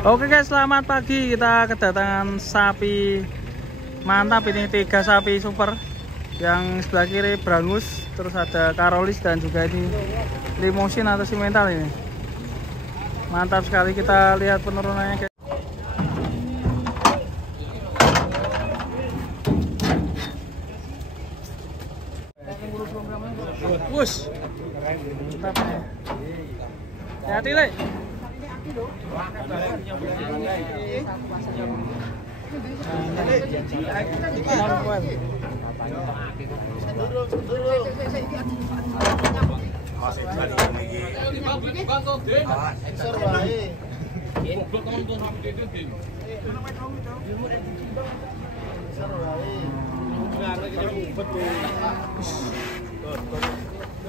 Oke guys, selamat pagi. Kita kedatangan sapi mantap ini, 3 sapi super. Yang sebelah kiri Brangus, terus ada Karolis dan juga ini Limousine atau Simental ini. Mantap sekali, kita lihat penurunannya guys. Wush. Mantap ya. Hati-hati, Le.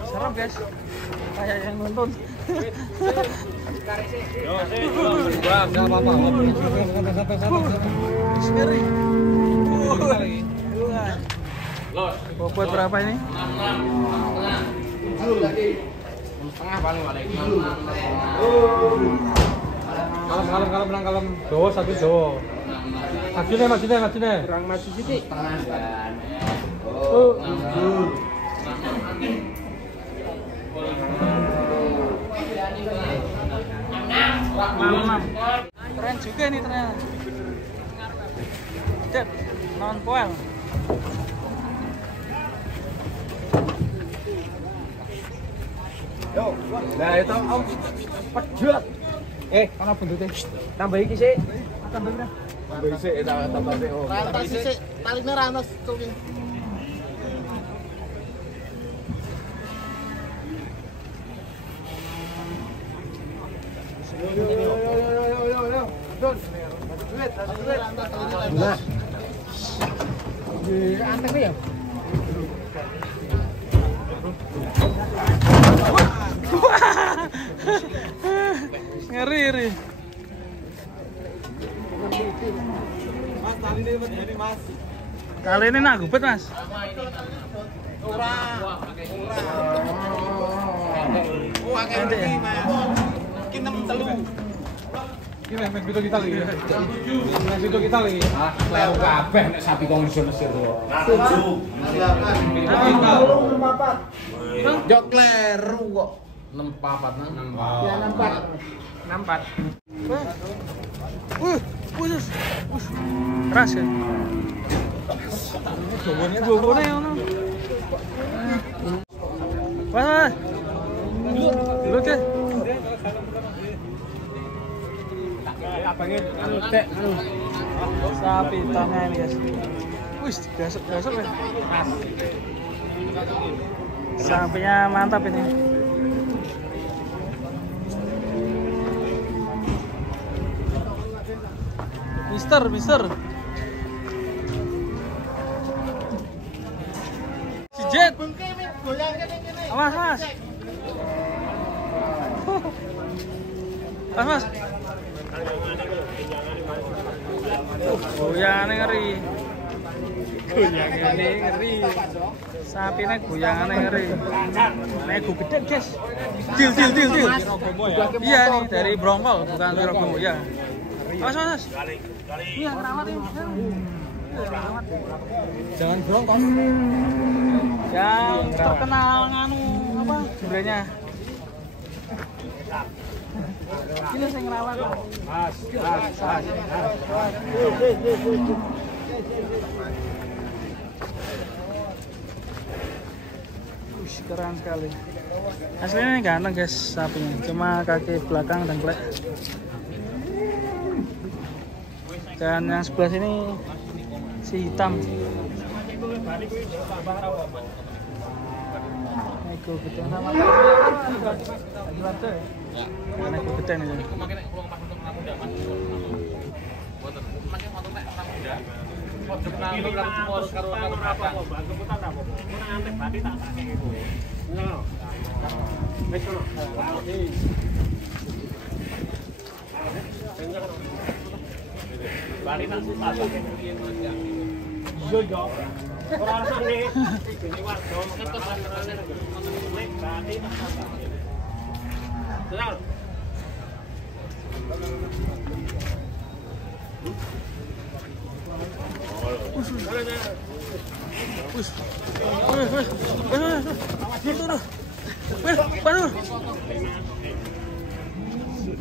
Serem guys, kayak yang nonton. Bobot berapa ini? 6,5 paling lagi. Kalem. Jawa satu Jawa. Majine. Kurang maju sithik. Oh. Keren juga nih ternyata. Cet, non poel. Yo, nah itu om pedot. Kana bendute. Tambah iki sik. Tambah sik, tambah sik. Rantas sik, taline rantas kuwi. Yo. Don. Duit. Nah. Di anteng ya. Ngeri. Mas, tali ini Mas. Kali ini nak gubet Mas. Ora. Oh, akeh iki Mas. Iki 6 Ini main video kita lagi. Ah, kleru kabeh nek sapi kok mesir kok. Yo kleru kok. 64 nang. Ya 64. Keras ya. Bobotnya ngono. Wah. Dulu deh. Sapi hitamnya ini guys. Wih, gasep ya. Sapinya mantap ini. Mister. Si Jet. Mas. Mas. Goyangannya ngeri. Sapinya goyangannya ngeri. Nego gede guys. Deal. Iya nih dari Brongkol, bukan Wirabungu ya. Mas. Iya kerawat ini. Jangan Brongkol. Yang terkenal apa duriannya. Ini saya ngerawat. Mas. Keren sekali. Aslinya ini ganteng guys sapinya, cuma kaki belakang dengklek. Dan yang sebelah sini si hitam. nego gede sama lagi wae ya. Nego gede nih.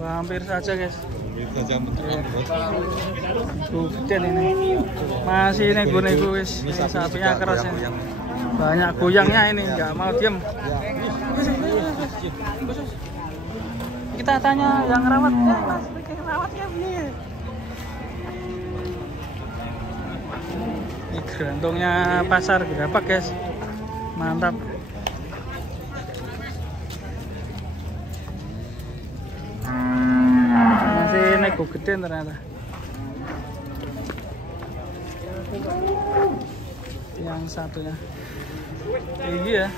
Hampir saja guys. Gede ini. Masih nego-nego guys. Ini sapinya keras ini. Banyak goyangnya ini, nggak mau diem. Kita tanya yang rawat ya, Mas. Bikin rawat ya, ini. Ini gerantongnya pasar Gerapak guys. Mantap. Masih nego gede ternyata. Yang satunya tinggi ya.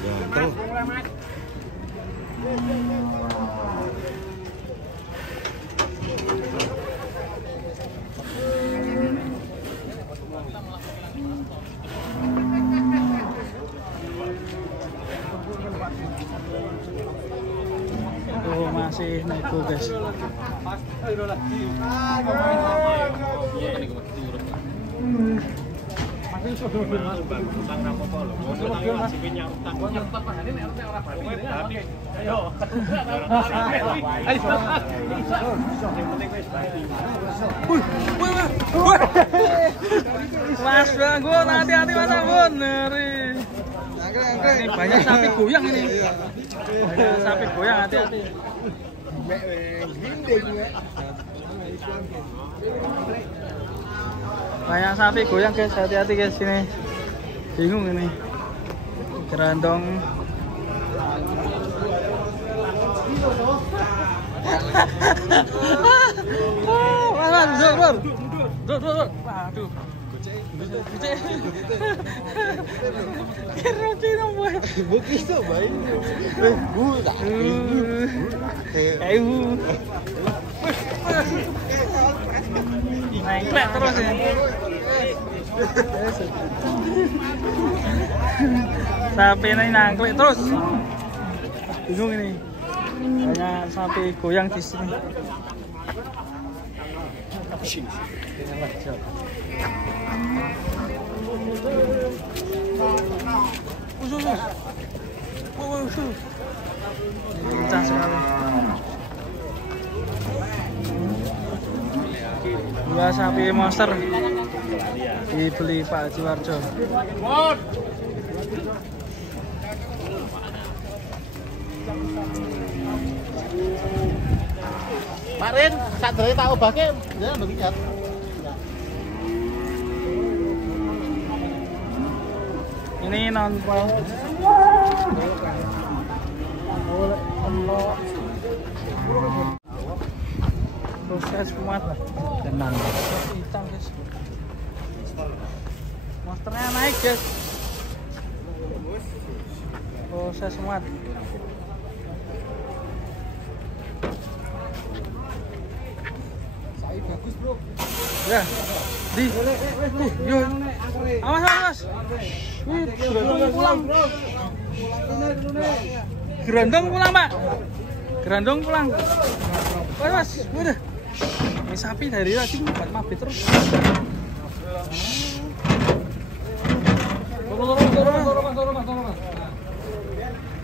Oh, masih nego guys. Mas Banggun, hati-hati Mas Banggun. Ini banyak sapi goyang ini. Banyak sapi goyang, hati-hati. Banyak sapi goyang guys, hati-hati guys ini. Bingung ini. Gerandong. Mas, mundur. Mundur. Waduh. Kira dino boy. Buki itu baik. Naik terus ini. Sapi ini nangklik terus. Bingung ini. Banyak sapi goyang di sini. Kencang sekali. Dua sapi monster dibeli Pak Jiwarjo. Marin, sak dhewe tak obahke, ya begitu. Ini non-pol. Proses kuat tenang. Hitam guys. Monsternya naik guys. Proses kuat. Bagus bro. Ya. Di. Yo. Awas. Pulang. Gerandong pulang, Pak. Gerandong pulang. Mas. Udah. Ini sapi dari tadi buat mabit terus. Turun, Mas.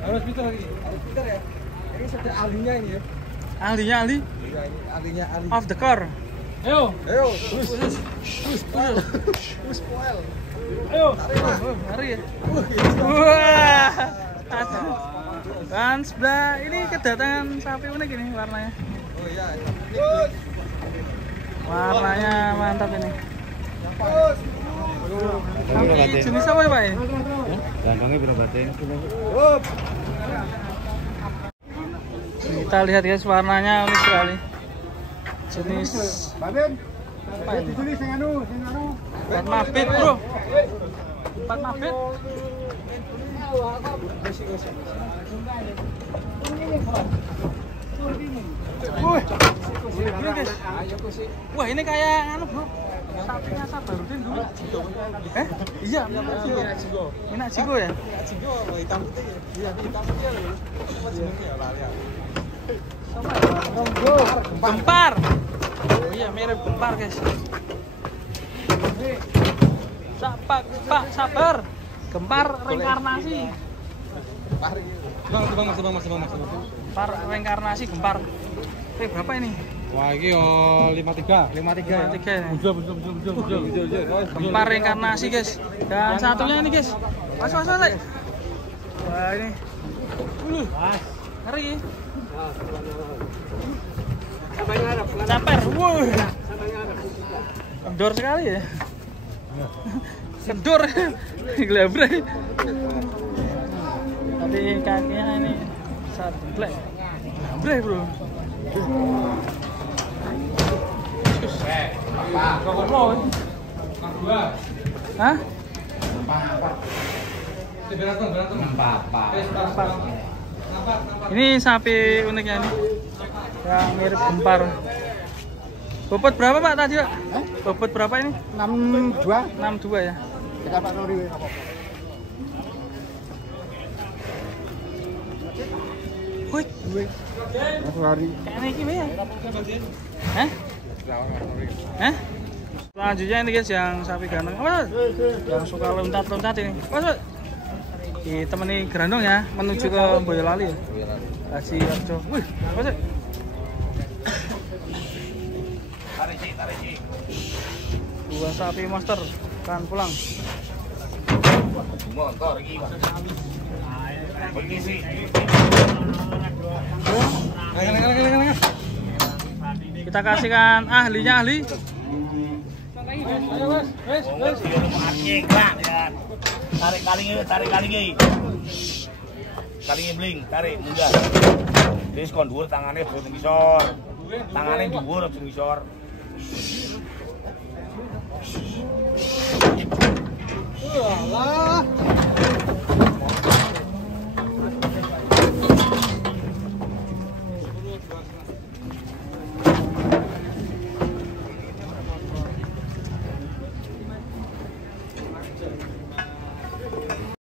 Harus pintar lagi. Harus pintar ya. Ini sudah ahlinya ini ya. Ahlinya. Off the car. Ayo. Push spoil. Ayo. Mari ya. Wah. Dan sebelah ini kedatangan sapi unik ini warnanya. Oh iya. Warnanya mantap ini. Sapi jenis apa ya Pak? Gandongnya berapa batin? Kita lihat guys, warnanya unik sekali. Jenis apa ini? Empat mabit bro. Empat mabit. Wah ini kayak anu bro, sapinya Sabarudin dulu. Iya, Minak Jigo ya? Hitam putih. Iya, hitam putih loh. Apa jenenge ya lali aku. Gempar. Oh iya, mirip gempar guys. Pak sabar. Gempar reinkarnasi. Bang, mas. Gempar reinkarnasi gempar. Berapa ini? Wah, ini yo 53 ini. Betul. Gempar reinkarnasi guys. Dan satunya ini guys. Masuk. Wah ini. Ngeri. Caper. Wuh. Kendor sekali ya. Kendor. Glebre. Tadi kakinya ini satu blek. Glebre bro. Hah? Ini sapi uniknya nih, yang mirip gempar. Bobot berapa Pak tadi Pak? Bobot berapa ini? 62 ya. Kita Pak Nuri. Wih, Satu hari. kayaknya ini ya. Hah? Selanjutnya ini guys yang sapi gandeng. Yang suka loncat-loncat ini. Masuk. Ditemani Grandong ya, menuju ke Boyolali ya. Kasih Arjo. Wih, masuk. Dua sapi monster kan pulang. Kita kasihkan ahlinya ahli. Tarik kalingi. Kalingi bling, tarik munggah. Wis kon dhuwur tangane aja teng ngisor. Tangane dhuwur aja ngisor. Walah.